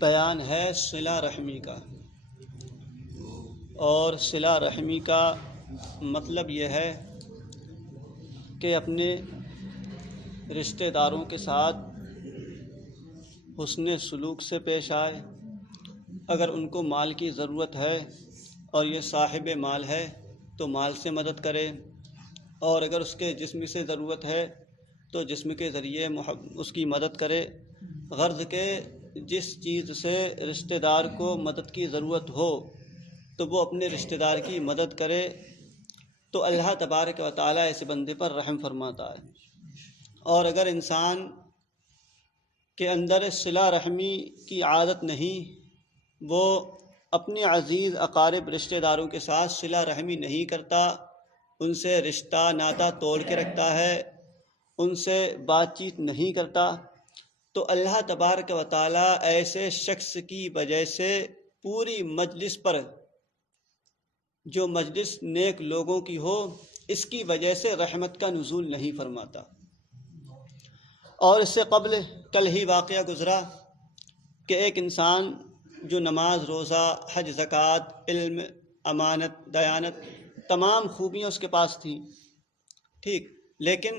بیان ہے صلہ رحمی کا، اور صلہ رحمی کا مطلب یہ ہے کہ اپنے رشتہ داروں کے ساتھ حسن سلوک سے پیش آئے۔ اگر ان کو مال کی ضرورت ہے اور یہ صاحب مال ہے تو مال سے مدد کرے، اور اگر اس کے جسم سے ضرورت ہے تو جسم کے ذریعے اس کی مدد کرے، غرض کہ جس چیز سے رشتہ دار کو مدد کی ضرورت ہو تو وہ اپنے رشتہ دار کی مدد کرے، تو اللہ تبارک و تعالیٰ ایسے بندے پر رحم فرماتا ہے۔ اور اگر انسان کے اندر صلہ رحمی کی عادت نہیں، وہ اپنے عزیز اقارب رشتہ داروں کے ساتھ صلہ رحمی نہیں کرتا، ان سے رشتہ ناتا توڑ کے رکھتا ہے، ان سے بات چیت نہیں کرتا، تو اللہ تبارک و تعالیٰ ایسے شخص کی وجہ سے پوری مجلس پر، جو مجلس نیک لوگوں کی ہو، اس کی وجہ سے رحمت کا نزول نہیں فرماتا۔ اور اس سے قبل کل ہی واقعہ گزرا کہ ایک انسان جو نماز، روزہ، حج، زکوٰۃ، علم، امانت، دیانت، تمام خوبیاں اس کے پاس تھیں، ٹھیک، لیکن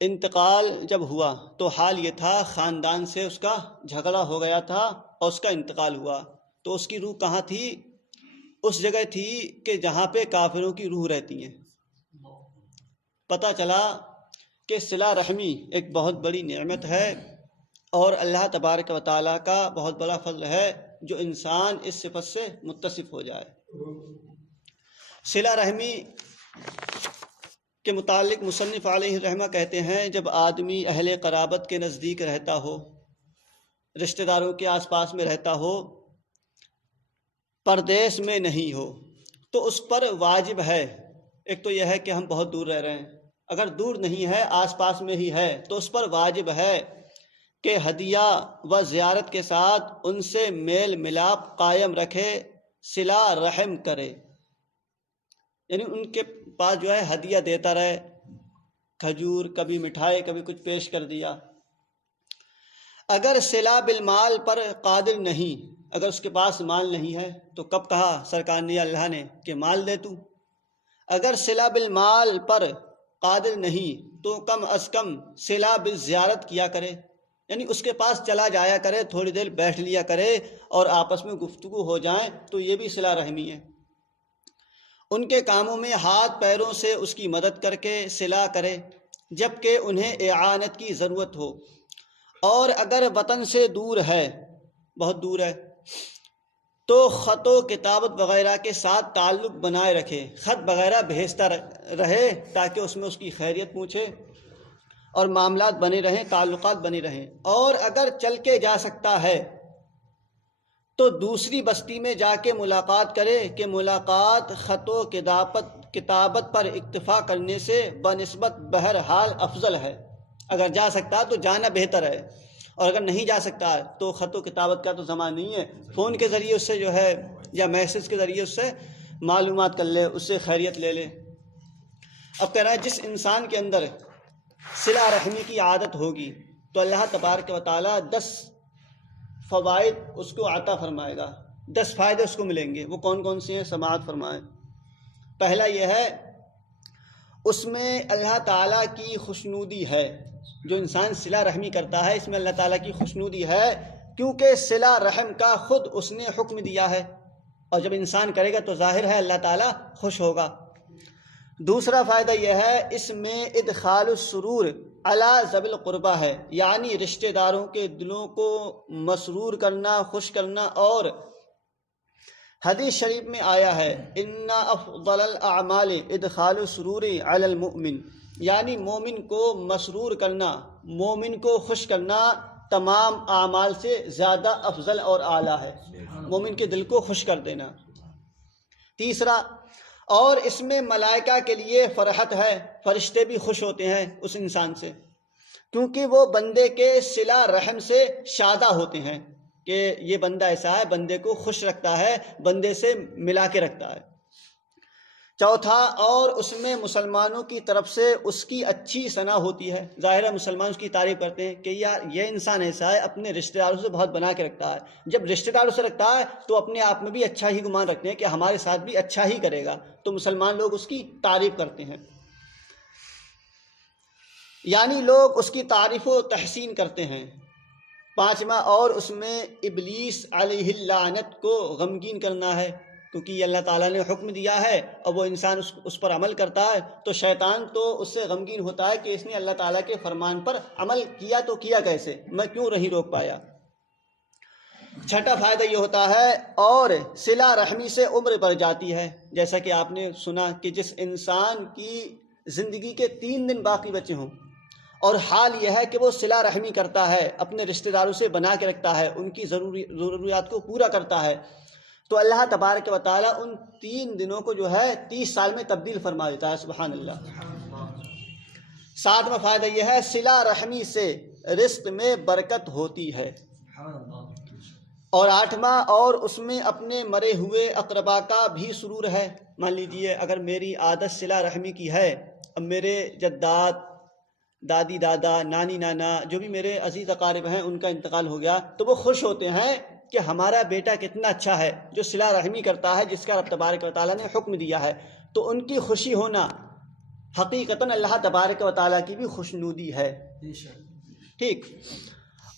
انتقال جب ہوا تو حال یہ تھا خاندان سے اس کا جھگڑا ہو گیا تھا اور اس کا انتقال ہوا، تو اس کی روح کہاں تھی؟ اس جگہ تھی کہ جہاں پہ کافروں کی روح رہتی ہیں۔ پتہ چلا کہ صلہ رحمی ایک بہت بڑی نعمت ہے اور اللہ تبارک و تعالیٰ کا بہت بڑا فضل ہے جو انسان اس صفت سے متصف ہو جائے۔ صلہ رحمی کے متعلق مصنف علیہ الرحمہ کہتے ہیں، جب آدمی اہل قرابت کے نزدیک رہتا ہو، رشتہ داروں کے آس پاس میں رہتا ہو، پردیس میں نہیں ہو، تو اس پر واجب ہے، ایک تو یہ ہے کہ ہم بہت دور رہ رہے ہیں، اگر دور نہیں ہے آس پاس میں ہی ہے تو اس پر واجب ہے کہ ہدیہ و زیارت کے ساتھ ان سے میل ملاپ قائم رکھے، صلہ رحم کرے، یعنی ان کے پاس جو ہے ہدیہ دیتا رہے، کھجور، کبھی مٹھائی، کبھی کچھ پیش کر دیا۔ اگر صلہ بالمال پر قادر نہیں، اگر اس کے پاس مال نہیں ہے تو کب کہا سرکار نے، اللہ نے، کہ مال دے تو؟ اگر صلہ بالمال پر قادر نہیں تو کم از کم صلہ بالزیارت کیا کرے، یعنی اس کے پاس چلا جایا کرے، تھوڑی دیر بیٹھ لیا کرے اور آپس میں گفتگو ہو جائیں، تو یہ بھی صلہ رحمی ہے۔ ان کے کاموں میں ہاتھ پیروں سے اس کی مدد کر کے صلہ کرے جب کہ انہیں اعانت کی ضرورت ہو، اور اگر وطن سے دور ہے، بہت دور ہے، تو خط و کتابت وغیرہ کے ساتھ تعلق بنائے رکھے، خط وغیرہ بھیجتا رہے تاکہ اس میں اس کی خیریت پوچھے اور معاملات بنے رہیں، تعلقات بنے رہیں۔ اور اگر چل کے جا سکتا ہے تو دوسری بستی میں جا کے ملاقات کرے کہ ملاقات خط و کتابت پر اکتفا کرنے سے بنسبت بہرحال افضل ہے۔ اگر جا سکتا تو جانا بہتر ہے، اور اگر نہیں جا سکتا تو خط و کتابت کا تو زمانہ نہیں ہے، فون کے ذریعے اس سے جو ہے یا میسج کے ذریعے اس سے معلومات کر لے، اس سے خیریت لے لے۔ اب کہہ رہا ہے جس انسان کے اندر صلہ رحمی کی عادت ہوگی تو اللہ تبارک و تعالیٰ 10 فوائد اس کو عطا فرمائے گا، 10 فائدے اس کو ملیں گے۔ وہ کون کون سے ہیں؟ سماعت فرمائیں۔ پہلا یہ ہے، اس میں اللہ تعالیٰ کی خوشنودی ہے، جو انسان صلہ رحمی کرتا ہے اس میں اللہ تعالیٰ کی خوشنودی ہے، کیونکہ صلہ رحم کا خود اس نے حکم دیا ہے، اور جب انسان کرے گا تو ظاہر ہے اللہ تعالیٰ خوش ہوگا۔ دوسرا فائدہ یہ ہے، اس میں ادخال السرور علی ذوی القربہ ہے، یعنی رشتہ داروں کے دلوں کو مسرور کرنا، خوش کرنا۔ اور حدیث شریف میں آیا ہے، ان افضل الاعمال ادخال السرور علی المؤمن، یعنی مومن کو مسرور کرنا، مومن کو خوش کرنا تمام اعمال سے زیادہ افضل اور اعلیٰ ہے، مومن کے دل کو خوش کر دینا۔ تیسرا، اور اس میں ملائکہ کے لیے فرحت ہے، فرشتے بھی خوش ہوتے ہیں اس انسان سے، کیونکہ وہ بندے کے صلہ رحم سے شادہ ہوتے ہیں کہ یہ بندہ ایسا ہے، بندے کو خوش رکھتا ہے، بندے سے ملا کے رکھتا ہے۔ چوتھا، اور اس میں مسلمانوں کی طرف سے اس کی اچھی ثنا ہوتی ہے، ظاہر ہے مسلمان اس کی تعریف کرتے ہیں کہ یار یہ انسان ایسا ہے، اپنے رشتہ داروں سے بہت بنا کے رکھتا ہے۔ جب رشتہ داروں سے رکھتا ہے تو اپنے آپ میں بھی اچھا ہی گمان رکھتے ہیں کہ ہمارے ساتھ بھی اچھا ہی کرے گا، تو مسلمان لوگ اس کی تعریف کرتے ہیں، یعنی لوگ اس کی تعریف و تحسین کرتے ہیں۔ پانچواں، اور اس میں ابلیس علیہ اللعنت کو غمگین کرنا ہے، کیونکہ یہ اللہ تعالیٰ نے حکم دیا ہے اور وہ انسان اس پر عمل کرتا ہے، تو شیطان تو اس سے غمگین ہوتا ہے کہ اس نے اللہ تعالیٰ کے فرمان پر عمل کیا تو کیا کیسے، میں کیوں نہیں روک پایا۔ چھٹا فائدہ یہ ہوتا ہے، اور صلہ رحمی سے عمر بڑھ جاتی ہے، جیسا کہ آپ نے سنا کہ جس انسان کی زندگی کے 3 دن باقی بچے ہوں اور حال یہ ہے کہ وہ صلہ رحمی کرتا ہے، اپنے رشتہ داروں سے بنا کے رکھتا ہے، ان کی ضروریات کو پورا کرتا ہے، تو اللہ تبارک و تعالیٰ ان 3 دنوں کو جو ہے 30 سال میں تبدیل فرما دیتا ہے، سبحان اللہ۔ 7واں فائدہ یہ ہے، صلہ رحمی سے رزق میں برکت ہوتی ہے۔ اور 8واں، اور اس میں اپنے مرے ہوئے اقربا کا بھی سرور ہے۔ مان لیجئے اگر میری عادت صلہ رحمی کی ہے، اب میرے جداد، دادی دادا، نانی نانا، جو بھی میرے عزیز اقارب ہیں ان کا انتقال ہو گیا، تو وہ خوش ہوتے ہیں کہ ہمارا بیٹا کتنا اچھا ہے جو صلہ رحمی کرتا ہے، جس کا رب تبارک و تعالیٰ نے حکم دیا ہے، تو ان کی خوشی ہونا حقیقتاً اللہ تبارک و تعالیٰ کی بھی خوشنودی ہے، ٹھیک۔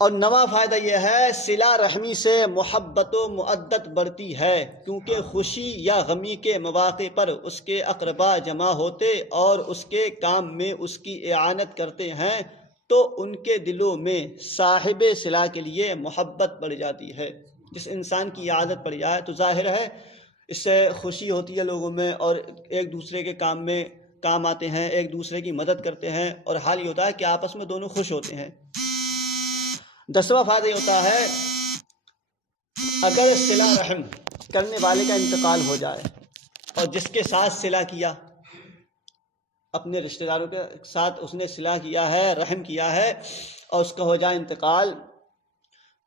اور 9واں فائدہ یہ ہے، صلہ رحمی سے محبت و مودت بڑھتی ہے، کیونکہ خوشی یا غمی کے مواقع پر اس کے اقربا جمع ہوتے اور اس کے کام میں اس کی اعانت کرتے ہیں، تو ان کے دلوں میں صاحب صلہ کے لیے محبت بڑھ جاتی ہے۔ جس انسان کی عادت پڑ جائے تو ظاہر ہے اس سے خوشی ہوتی ہے لوگوں میں، اور ایک دوسرے کے کام میں کام آتے ہیں، ایک دوسرے کی مدد کرتے ہیں، اور حال یہ ہوتا ہے کہ آپس میں دونوں خوش ہوتے ہیں۔ 10واں فائدہ یہ ہوتا ہے، اگر صلہ رحم کرنے والے کا انتقال ہو جائے اور جس کے ساتھ صلہ کیا، اپنے رشتہ داروں کے ساتھ اس نے صلہ کیا ہے، رحم کیا ہے، اور اس کا ہو جائے انتقال،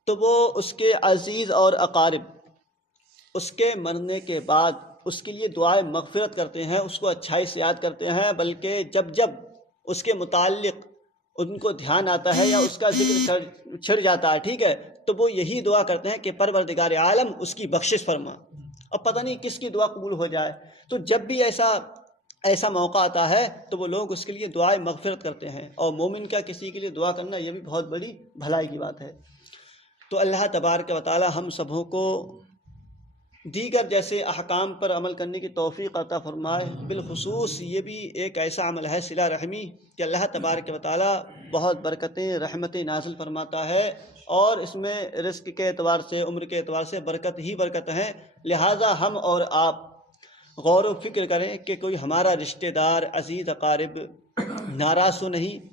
تو وہ اس کے عزیز اور اقارب اس کے مرنے کے بعد اس کے لیے دعائے مغفرت کرتے ہیں، اس کو اچھائی سے یاد کرتے ہیں، بلکہ جب جب اس کے متعلق ان کو دھیان آتا ہے یا اس کا ذکر چھڑ جاتا ہے، ٹھیک ہے، تو وہ یہی دعا کرتے ہیں کہ پروردگار عالم اس کی بخشش فرما۔ اب پتہ نہیں کس کی دعا قبول ہو جائے، تو جب بھی ایسا موقع آتا ہے تو وہ لوگ اس کے لیے دعائے مغفرت کرتے ہیں، اور مومن کا کسی کے لیے دعا کرنا یہ بھی بہت بڑی بھلائی کی بات ہے۔ تو اللہ تبارک و تعالی ہم سبوں کو دیگر جیسے احکام پر عمل کرنے کی توفیق عطا فرمائے۔ بالخصوص یہ بھی ایک ایسا عمل ہے صلہ رحمی کہ اللہ تبارک و تعالی بہت برکتیں، رحمتیں نازل فرماتا ہے، اور اس میں رزق کے اعتبار سے، عمر کے اعتبار سے برکت ہی برکت ہے۔ لہٰذا ہم اور آپ غور و فکر کریں کہ کوئی ہمارا رشتہ دار، عزیز اقارب ناراض تو نہیں،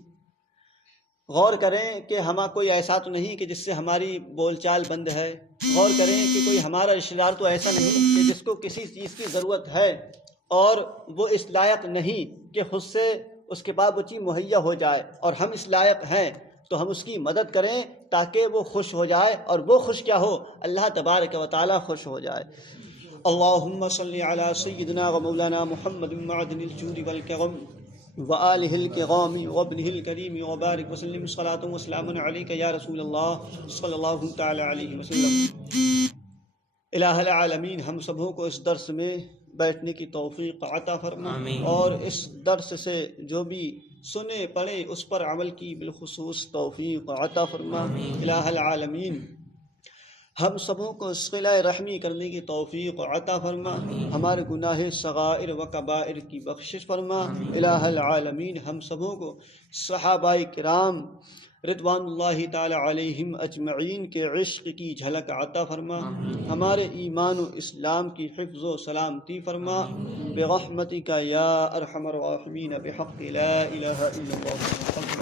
غور کریں کہ کوئی ایسا تو نہیں کہ جس سے ہماری بول چال بند ہے، غور کریں کہ کوئی ہمارا رشتہ دار تو ایسا نہیں کہ جس کو کسی چیز کی ضرورت ہے اور وہ اس لائق نہیں کہ خود سے اس کے بعد وہ چیز مہیا ہو جائے، اور ہم اس لائق ہیں تو ہم اس کی مدد کریں تاکہ وہ خوش ہو جائے، اور وہ خوش کیا ہو، اللہ تبارک و تعالی خوش ہو جائے۔ اللہم صلی علی سیدنا و مولانا محمد معدن الجود والکرم وآلہ الکرام وابنہ الکریم وبارک وسلم، صلاۃ و سلام علیک یا رسول اللہ صلی اللہ تعالی علیہ وسلم۔ الہ العالمین ہم سبوں کو اس درس میں بیٹھنے کی توفیق عطا فرما، اور اس درس سے جو بھی سنے پڑھے اس پر عمل کی بالخصوص توفیق عطا فرما۔ الہ العالمین ہم سبوں کو صلہ رحمی کرنے کی توفیق عطا فرما، ہمارے گناہ صغائر و کبائر کی بخشش فرما۔ الہ العالمین ہم سبوں کو صحابہ کرام رضوان اللہ تعالی علیہم اجمعین کے عشق کی جھلک عطا فرما، ہمارے ایمان و اسلام کی حفظ و سلامتی فرما، برحمتک یا ارحم الراحمین، بحق لا الہ الا اللہ۔